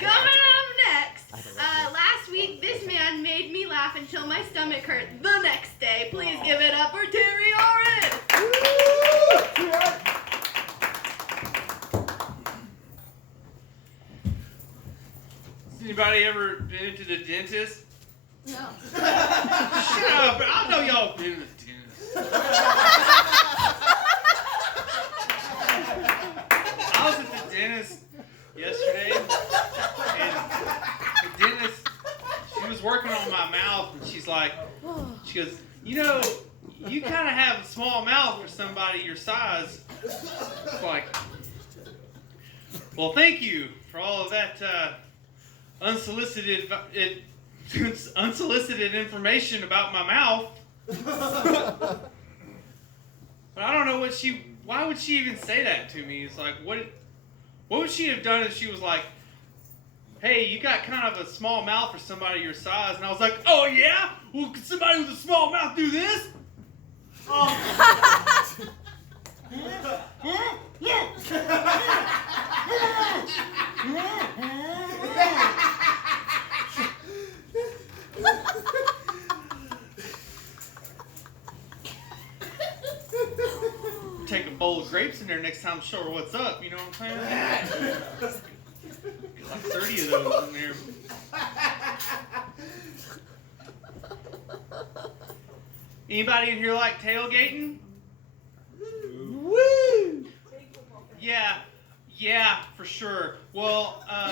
Coming up next, last week this man made me laugh until my stomach hurt the next day. Please give it up for Terry Allred. Has anybody ever been to the dentist? No. Shut up! I know y'all been to the dentist. I was at the dentist yesterday, and the dentist, she was working on my mouth, and she goes, you know, you kind of have a small mouth for somebody your size. It's like, well, thank you for all of that unsolicited information about my mouth. But I don't know why would she even say that to me? It's like, what would she have done if she was like, hey, you got kind of a small mouth for somebody your size? And I was like, oh yeah? Well, could somebody with a small mouth do this? Take a bowl of grapes in there next time, show her what's up, you know what I'm saying? Get like 30 of those in there. Anybody in here like tailgating? Woo! Yeah, for sure. Well, I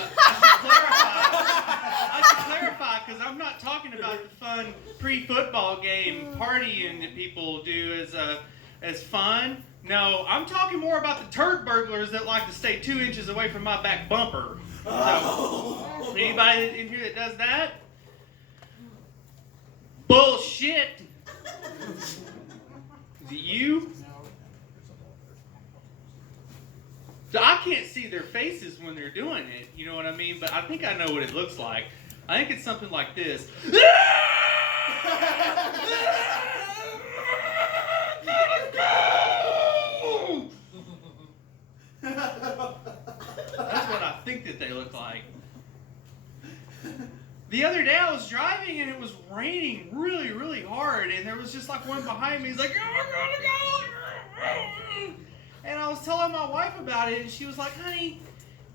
should clarify, because I'm not talking about the fun pre-football game partying that people do as fun. No, I'm talking more about the turd burglars that like to stay 2 inches away from my back bumper. So, anybody in here that does that? Bullshit. Is it you? So I can't see their faces when they're doing it, you know what I mean? But I think I know what it looks like. I think it's something like this. That's what I think that they look like. The other day I was driving and it was raining really, really hard, and there was just like one behind me. He's like, oh, go. And I was telling my wife about it, and she was like, honey,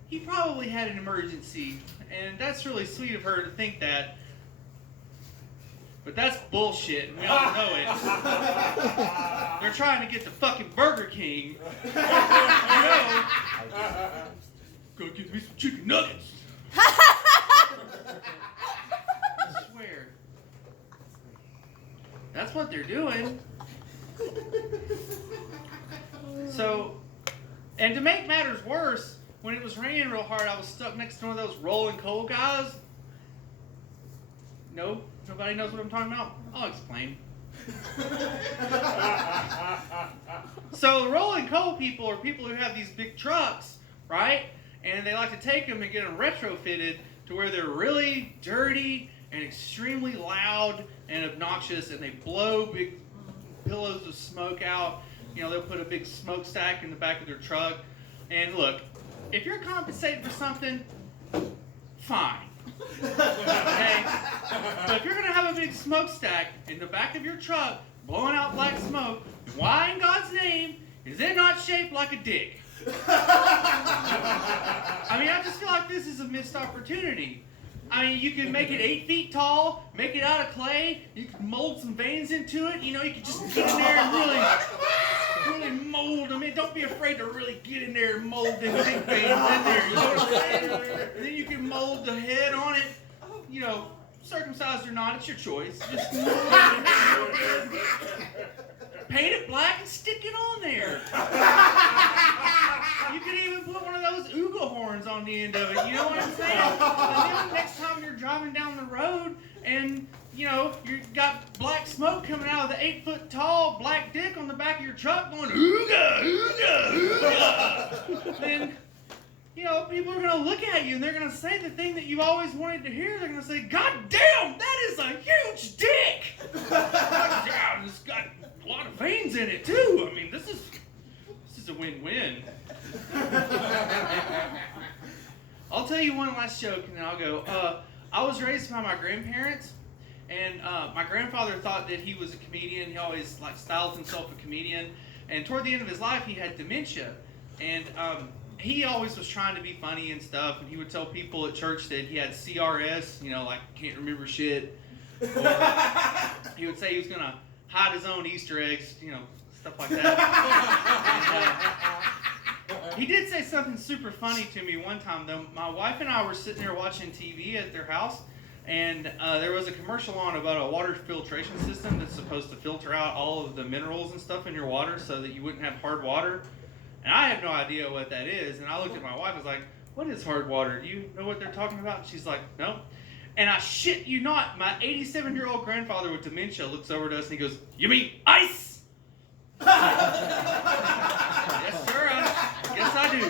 he probably had an emergency. And that's really sweet of her to think that. But that's bullshit, and we all know it. They're trying to get the fucking Burger King. You know, go get me some chicken nuggets. I swear. That's what they're doing. So, and to make matters worse, when it was raining real hard, I was stuck next to one of those rolling coal guys. No? Nobody knows what I'm talking about? I'll explain. So rolling coal people are people who have these big trucks, right? And they like to take them and get them retrofitted to where they're really dirty and extremely loud and obnoxious, and they blow big pillows of smoke out. You know, they'll put a big smokestack in the back of their truck. And look, if you're compensated for something, fine. Okay? But if you're going to have a big smokestack in the back of your truck blowing out black smoke, why in God's name is it not shaped like a dick? I mean, I just feel like this is a missed opportunity. I mean, you can make it 8 feet tall, make it out of clay, you can mold some veins into it, you know, you can just get in there and really mold them in. Don't be afraid to really get in there and mold them big veins in there, you know what I'm saying? And then you can mold the head on it, you know, circumcised or not, it's your choice. Just paint it black and stick it on there. You could even put one of those ooga horns on the end of it, you know what I'm saying? And then next time you're driving down the road and, you know, you got black smoke coming out of the 8-foot tall black dick on the back of your truck going ooga, ooga, ooga, then, you know, people are going to look at you and they're going to say the thing that you've always wanted to hear. They're going to say, God damn, that is a huge dick. God damn, it's got a lot of veins in it too. I mean, this is a win-win. I'll tell you one last joke, and then I'll go. I was raised by my grandparents, and my grandfather thought that he was a comedian. He always styled himself a comedian. And toward the end of his life, he had dementia, and he always was trying to be funny and stuff. And he would tell people at church that he had CRS, can't remember shit. Or he would say he was gonna hide his own Easter eggs, stuff like that. And, he did say something super funny to me one time, though. My wife and I were sitting there watching TV at their house, and there was a commercial on about a water filtration system that's supposed to filter out all of the minerals and stuff in your water so that you wouldn't have hard water. And I had no idea what that is. And I looked at my wife, I was like, what is hard water? Do you know what they're talking about? She's like, no. And I shit you not, my 87-year-old grandfather with dementia looks over to us and he goes, you mean ice? Yes, sir. Yes, I do.